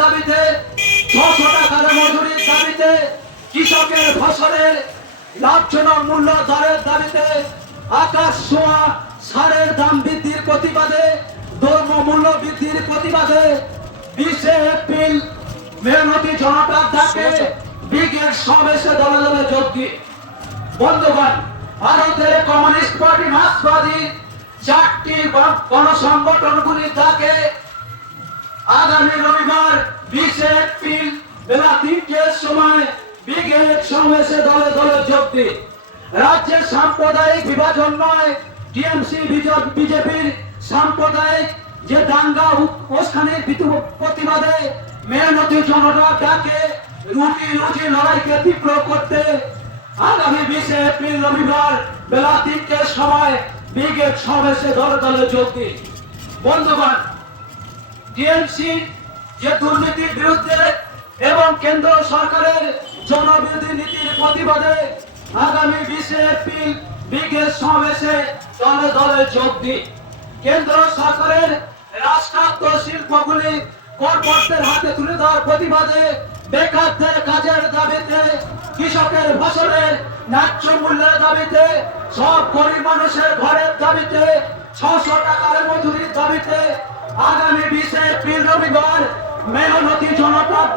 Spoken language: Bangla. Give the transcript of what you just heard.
দাবিতে 600 টাকার মজুরির দাবিতে কৃষকের ফসলের লাভজনক মূল্য দরের দাবিতে আকাশ ছোঁয়া সারের দাম বৃদ্ধির প্রতিবাদে দ্রব্য মূল্য বৃদ্ধির প্রতিবাদে 20 এপ্রিল মেহনতি জনতার ডাকে ব্রিগেড সমাবেশে দলে দলে যোগ দিয়ে বন্ধুগণ, ভারতের কমিউনিস্ট পার্টি মার্ক্সবাদী 4টি গণসংগঠনগুলির ডাকে আগামী রবিবার 20 এপ্রিল বেলা 3টার সময় ব্রিগেড সমাবেশে দলে দলে যোগ দিয়ে রাজ্যের সাম্প্রদায়িক বিভাজন নয়, টিএমসি বিজেপির সাম্প্রদায়িক যে দাঙ্গা উস্কানির প্রতিবাদে মেহনতি জনতার ডাকে রুটি রুজি লড়াইকে তীব্র করতে আগামী 20 এপ্রিল রবিবার বেলা 3টার সময় ব্রিগেড সমাবেশে দলে দলে যোগ দিন। বন্ধুগণ, টিএমসি যে দুর্নীতির বিরুদ্ধে এবং কেন্দ্র সরকারের জনবিরোধী নীতির প্রতিবাদে আগামী 20 এপ্রিল ব্রিগেড সমাবেশে দলে দলে যোগ দিন। কেন্দ্র সরকারের রাষ্ট্রায়ত্ত শিল্পগুলি কর্পোরেটদের হাতে তুলে দেওয়ার প্রতিবাদে বেকারদের কাজের দাবিতে কৃষকের ফসলের ন্যায্য মূল্যের দাবিতে সব গরিব মানুষের ঘরের দাবিতে 600 টাকার মজুরির দাবিতে আগামী 20 এপ্রিল রবিবার মেহনতি জনতার